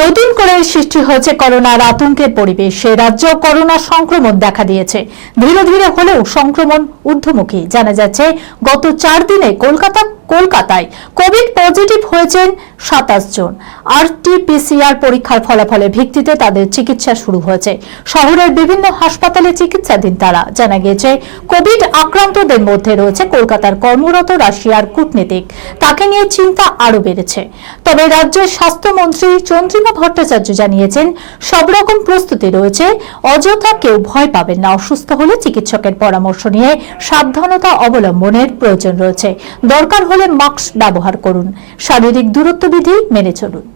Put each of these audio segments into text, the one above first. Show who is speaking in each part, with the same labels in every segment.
Speaker 1: নতুন করে সৃষ্টি হয়েছে করোনার আতঙ্কের পরিবেশ। রাজ্য করোনা সংক্রমণ দেখা দিয়েছে। ধীরে ধীরে হলেও সংক্রমণ ঊর্ধ্বমুখী। জানা যাচ্ছে, গত চার দিনে কলকাতা, কলকাতায় কোভিড পজিটিভ হয়েছেন সাতাশ জন। আরটিপিসিআর পরীক্ষার ফলাফলের ভিত্তিতে তাদের চিকিৎসা শুরু হয়েছে। শহরের বিভিন্ন হাসপাতালে চিকিৎসাধীন তারা। জানা গিয়েছে, কোভিড আক্রান্তদের মধ্যে রয়েছে কলকাতার কর্মরত রাশিয়ার কূটনীতিক। তাকে নিয়ে চিন্তা আরও বেড়েছে। তবে রাজ্যের স্বাস্থ্যমন্ত্রী চন্দ্রিমা ভট্টাচার্য জানিয়েছেন, সব রকম প্রস্তুতি রয়েছে, অযথা কেউ ভয় পাবেন না, অসুস্থ হলে চিকিৎসকের পরামর্শ নিয়ে সাবধানতা অবলম্বনের প্রয়োজন রয়েছে। দরকার হলে মাস্ক ব্যবহার করুন। শারীরিক দূরত্ব বিধি মেনে চলুন।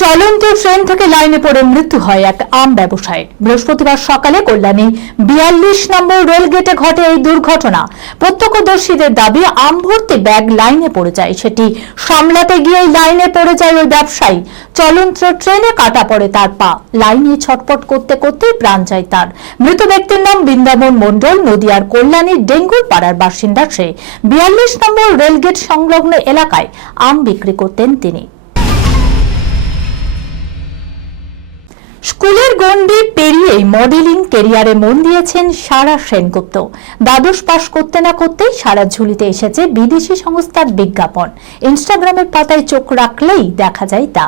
Speaker 1: চলন্ত ট্রেন থেকে লাইনে পড়ে মৃত্যু হয় এক আম ব্যবসায়ীর। বৃহস্পতিবার সকালে কল্যাণী বিয়াল্লিশ নম্বর রেলগেটে ঘটে এই দুর্ঘটনা। প্রত্যক্ষদর্শীদের দাবি, আম ভর্তি ব্যাগ লাইনে পড়ে যায়, সেটি সামলাতে গিয়েই লাইনে পড়ে যায় ওই ব্যবসায়ী। চলন্ত ট্রেনে কাটা পড়ে তার পা। লাইনে ছটপট করতে করতেই প্রাণ যায় তার। মৃত ব্যক্তির নাম বৃন্দাবন মণ্ডল, নদিয়ার কল্যাণীর ডেঙ্গুর পাড়ার বাসিন্দা সে। বিয়াল্লিশ নম্বর রেলগেট সংলগ্ন এলাকায় আম বিক্রি করতেন তিনি। স্কুলের গণ্ডি পেরিয়েই মডেলিং কেরিয়ারে মন দিয়েছেন সারা সেনগুপ্ত। দ্বাদশ পাশ করতে না করতেই সারা ঝুলিতে এসেছে বিদেশি সংস্থার বিজ্ঞাপন। ইনস্টাগ্রামের পাতায় চোখ রাখলেই দেখা যায় তা।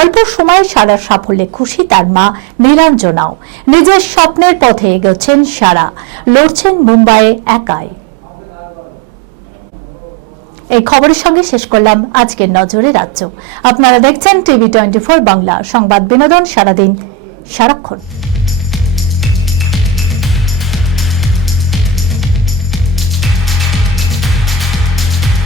Speaker 1: অল্প সময়ে সারার সাফল্যে খুশি তার মা নীলাঞ্জনাও। নিজের স্বপ্নের পথে এগোচ্ছেন সারা। লড়ছেন মুম্বাইয়ে একাই। এই খবরের সঙ্গে শেষ করলাম আজকের নজরে রাজ্য। আপনারা দেখছেন টিভি টোয়েন্টি ফোর বাংলা। সংবাদ বিনোদন সারাদিন সারাক্ষণ।